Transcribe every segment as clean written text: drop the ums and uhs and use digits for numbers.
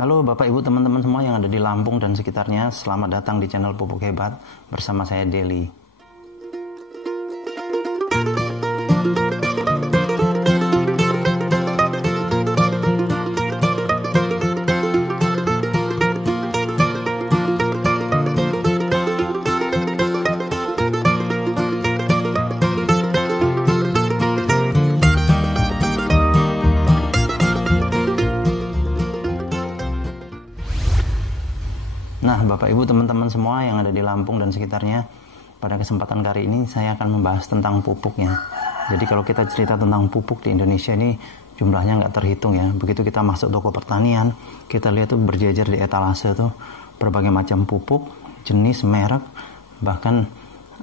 Halo Bapak Ibu teman-teman semua yang ada di Lampung dan sekitarnya, selamat datang di channel Pupuk Hebat bersama saya Deli. Nah, Bapak Ibu teman-teman semua yang ada di Lampung dan sekitarnya, pada kesempatan kali ini saya akan membahas tentang pupuknya. Jadi kalau kita cerita tentang pupuk di Indonesia ini jumlahnya nggak terhitung ya. Begitu kita masuk toko pertanian, kita lihat tuh berjejer di etalase tuh berbagai macam pupuk, jenis, merek, bahkan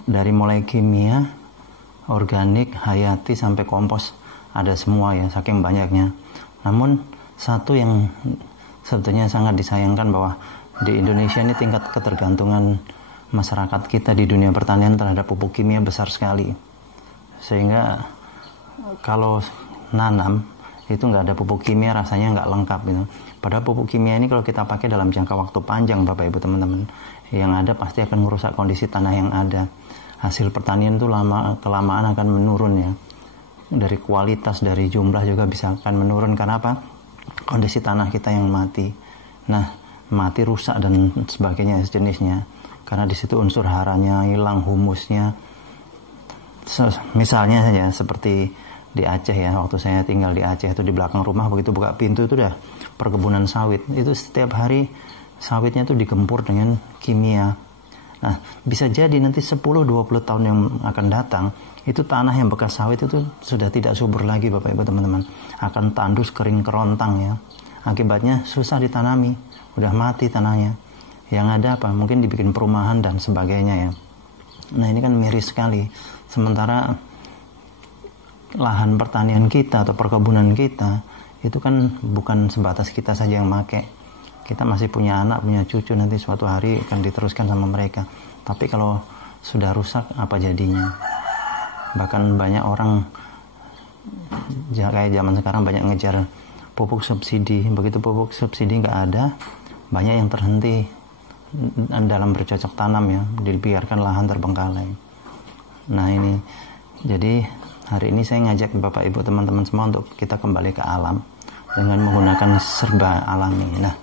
dari mulai kimia, organik, hayati sampai kompos ada semua ya, saking banyaknya. Namun satu yang sebetulnya sangat disayangkan bahwa di Indonesia ini tingkat ketergantungan masyarakat kita di dunia pertanian terhadap pupuk kimia besar sekali. Sehingga kalau nanam itu nggak ada pupuk kimia rasanya nggak lengkap gitu. Padahal pupuk kimia ini kalau kita pakai dalam jangka waktu panjang Bapak Ibu teman-teman, yang ada pasti akan merusak kondisi tanah yang ada. Hasil pertanian itu kelamaan akan menurun ya. Dari kualitas, dari jumlah juga bisa akan menurun. Karena apa? Kondisi tanah kita yang mati. Nah, mati, rusak dan sebagainya sejenisnya, karena di situ unsur haranya hilang, humusnya. Misalnya saja seperti di Aceh ya, waktu saya tinggal di Aceh itu di belakang rumah, begitu buka pintu itu udah perkebunan sawit. Itu setiap hari sawitnya itu digempur dengan kimia. Nah, bisa jadi nanti 10-20 tahun yang akan datang, itu tanah yang bekas sawit itu sudah tidak subur lagi Bapak Ibu teman-teman, akan tandus, kering, kerontang ya. Akibatnya susah ditanami, udah mati tanahnya. Yang ada apa? Mungkin dibikin perumahan dan sebagainya ya. Nah, ini kan miris sekali. Sementara lahan pertanian kita atau perkebunan kita itu kan bukan sebatas kita saja yang pakai. Kita masih punya anak, punya cucu, nanti suatu hari akan diteruskan sama mereka. Tapi kalau sudah rusak apa jadinya? Bahkan banyak orang kayak zaman sekarang banyak ngejar pupuk subsidi. Begitu pupuk subsidi nggak ada, banyak yang terhenti dalam bercocok tanam ya, dibiarkan lahan terbengkalai. Nah ini, jadi hari ini saya ngajak Bapak Ibu teman-teman semua untuk kita kembali ke alam dengan menggunakan serba alami. Nah,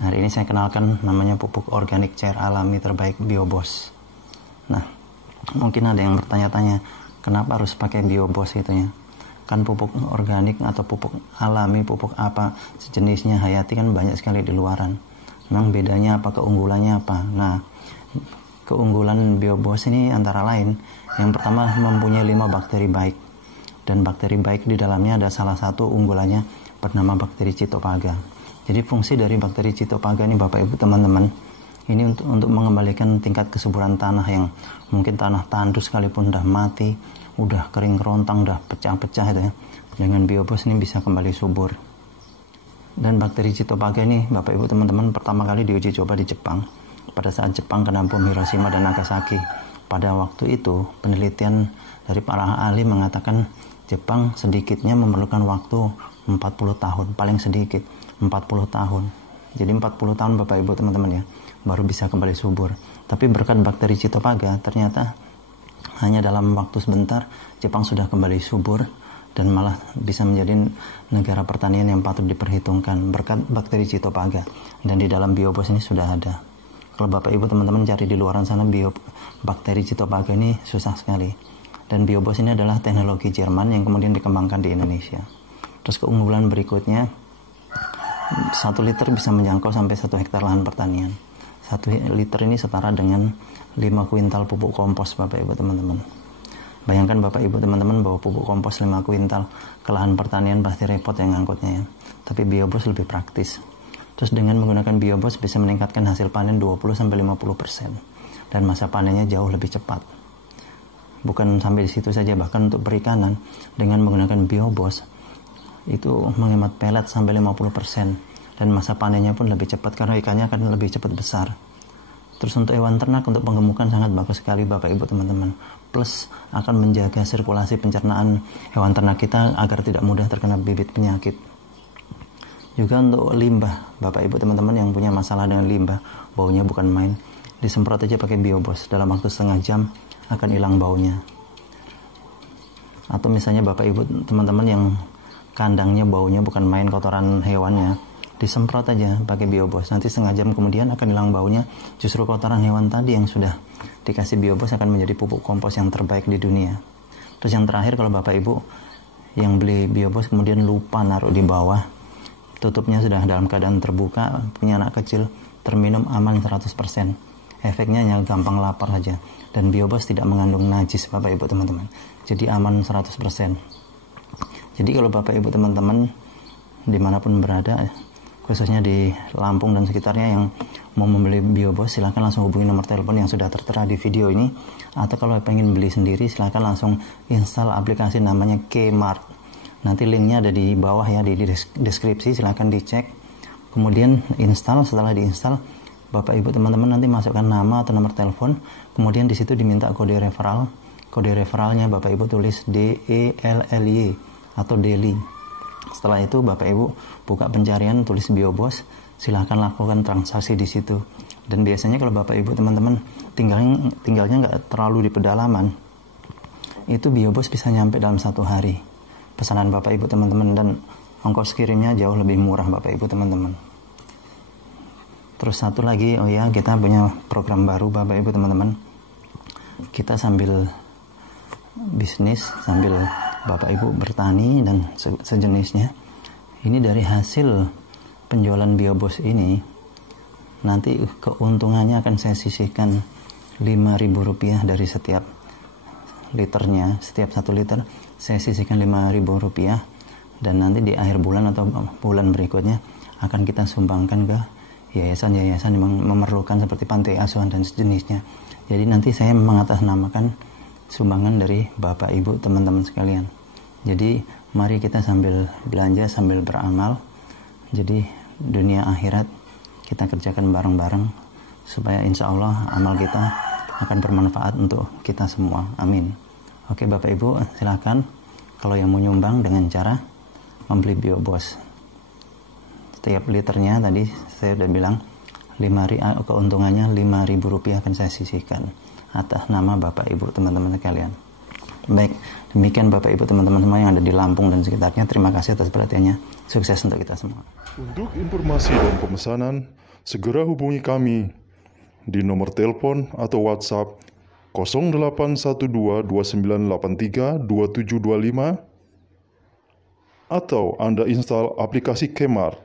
hari ini saya kenalkan namanya pupuk organik cair alami terbaik Biobos. Nah, mungkin ada yang bertanya-tanya, kenapa harus pakai Biobos gitu ya? Kan pupuk organik atau pupuk alami, pupuk apa sejenisnya hayati kan banyak sekali di luaran. Memang bedanya apa, keunggulannya apa? Nah, keunggulan Biobos ini antara lain, yang pertama mempunyai 5 bakteri baik. Dan bakteri baik di dalamnya ada salah satu unggulannya bernama bakteri Citopaga. Jadi fungsi dari bakteri Citopaga ini Bapak Ibu teman-teman, ini untuk mengembalikan tingkat kesuburan tanah yang mungkin tanah tandus sekalipun udah mati, udah kering kerontang, udah pecah-pecah itu ya. Dengan Biobos ini bisa kembali subur. Dan bakteri Citopaga ini Bapak Ibu teman-teman pertama kali diuji coba di Jepang pada saat Jepang kena bom Hiroshima dan Nagasaki. Pada waktu itu penelitian dari para ahli mengatakan Jepang sedikitnya memerlukan waktu 40 tahun, paling sedikit 40 tahun. Jadi 40 tahun Bapak Ibu teman-teman ya, baru bisa kembali subur. Tapi berkat bakteri Citopaga ternyata hanya dalam waktu sebentar Jepang sudah kembali subur dan malah bisa menjadi negara pertanian yang patut diperhitungkan berkat bakteri Citopaga. Dan di dalam Biobos ini sudah ada. Kalau Bapak Ibu teman-teman cari di luaran sana bakteri Citopaga ini susah sekali. Dan Biobos ini adalah teknologi Jerman yang kemudian dikembangkan di Indonesia. Terus keunggulan berikutnya, 1 liter bisa menjangkau sampai 1 hektar lahan pertanian. 1 liter ini setara dengan 5 kuintal pupuk kompos Bapak Ibu teman-teman. Bayangkan Bapak Ibu teman-teman bahwa pupuk kompos 5 kuintal ke lahan pertanian pasti repot yang ngangkutnya ya. Tapi Biobos lebih praktis. Terus dengan menggunakan Biobos bisa meningkatkan hasil panen 20-50% dan masa panennya jauh lebih cepat. Bukan sampai di situ saja, bahkan untuk perikanan dengan menggunakan Biobos itu menghemat pelet sampai 50% dan masa panennya pun lebih cepat karena ikannya akan lebih cepat besar. Terus untuk hewan ternak, untuk penggemukan sangat bagus sekali Bapak Ibu teman-teman. Plus akan menjaga sirkulasi pencernaan hewan ternak kita agar tidak mudah terkena bibit penyakit. Juga untuk limbah, Bapak Ibu teman-teman yang punya masalah dengan limbah, baunya bukan main, disemprot aja pakai Biobos, dalam waktu setengah jam akan hilang baunya. Atau misalnya Bapak Ibu teman-teman yang kandangnya baunya bukan main, kotoran hewannya, disemprot aja pakai Biobos, nanti setengah jam kemudian akan hilang baunya. Justru kotoran hewan tadi yang sudah dikasih Biobos akan menjadi pupuk kompos yang terbaik di dunia. Terus yang terakhir, kalau Bapak Ibu yang beli Biobos kemudian lupa naruh di bawah, tutupnya sudah dalam keadaan terbuka, punya anak kecil, terminum aman 100%. Efeknya hanya gampang lapar saja. Dan Biobos tidak mengandung najis Bapak Ibu teman-teman. Jadi aman 100%. Jadi kalau Bapak Ibu teman-teman dimanapun berada, khususnya di Lampung dan sekitarnya, yang mau membeli Biobos, silahkan langsung hubungi nomor telepon yang sudah tertera di video ini. Atau kalau pengen beli sendiri, silahkan langsung install aplikasi namanya Kmart. Nanti linknya ada di bawah ya, di deskripsi, silahkan dicek. Kemudian install. Setelah diinstal, Bapak Ibu teman-teman nanti masukkan nama atau nomor telepon. Kemudian di situ diminta kode referral. Kode referralnya Bapak Ibu tulis DELLY atau Deli. Setelah itu Bapak Ibu buka pencarian, tulis Biobos, silahkan lakukan transaksi di situ. Dan biasanya kalau Bapak Ibu teman-teman tinggalnya nggak terlalu di pedalaman, itu Biobos bisa nyampe dalam 1 hari pesanan Bapak Ibu teman-teman, dan ongkos kirimnya jauh lebih murah Bapak Ibu teman-teman. Terus satu lagi, oh ya, kita punya program baru Bapak Ibu teman-teman. Kita sambil bisnis, sambil Bapak Ibu bertani dan sejenisnya. Ini dari hasil penjualan Biobos ini, nanti keuntungannya akan saya sisihkan Rp5.000 dari setiap liternya. Setiap 1 liter saya sisihkan Rp5.000, dan nanti di akhir bulan atau bulan berikutnya akan kita sumbangkan ke yayasan-yayasan yang memerlukan, seperti panti asuhan dan sejenisnya. Jadi nanti saya mengatasnamakan sumbangan dari Bapak Ibu teman-teman sekalian. Jadi mari kita sambil belanja sambil beramal. Jadi dunia akhirat kita kerjakan bareng-bareng, supaya insya Allah amal kita akan bermanfaat untuk kita semua. Amin. Oke Bapak Ibu, silakan kalau yang mau nyumbang dengan cara membeli Biobos. Setiap liternya tadi saya sudah bilang keuntungannya Rp5.000 akan saya sisihkan atas nama Bapak Ibu teman-teman sekalian. Baik, demikian Bapak Ibu teman-teman semua yang ada di Lampung dan sekitarnya. Terima kasih atas perhatiannya. Sukses untuk kita semua. Untuk informasi dan pemesanan, segera hubungi kami di nomor telepon atau WhatsApp 081229832725, atau Anda install aplikasi Kmart.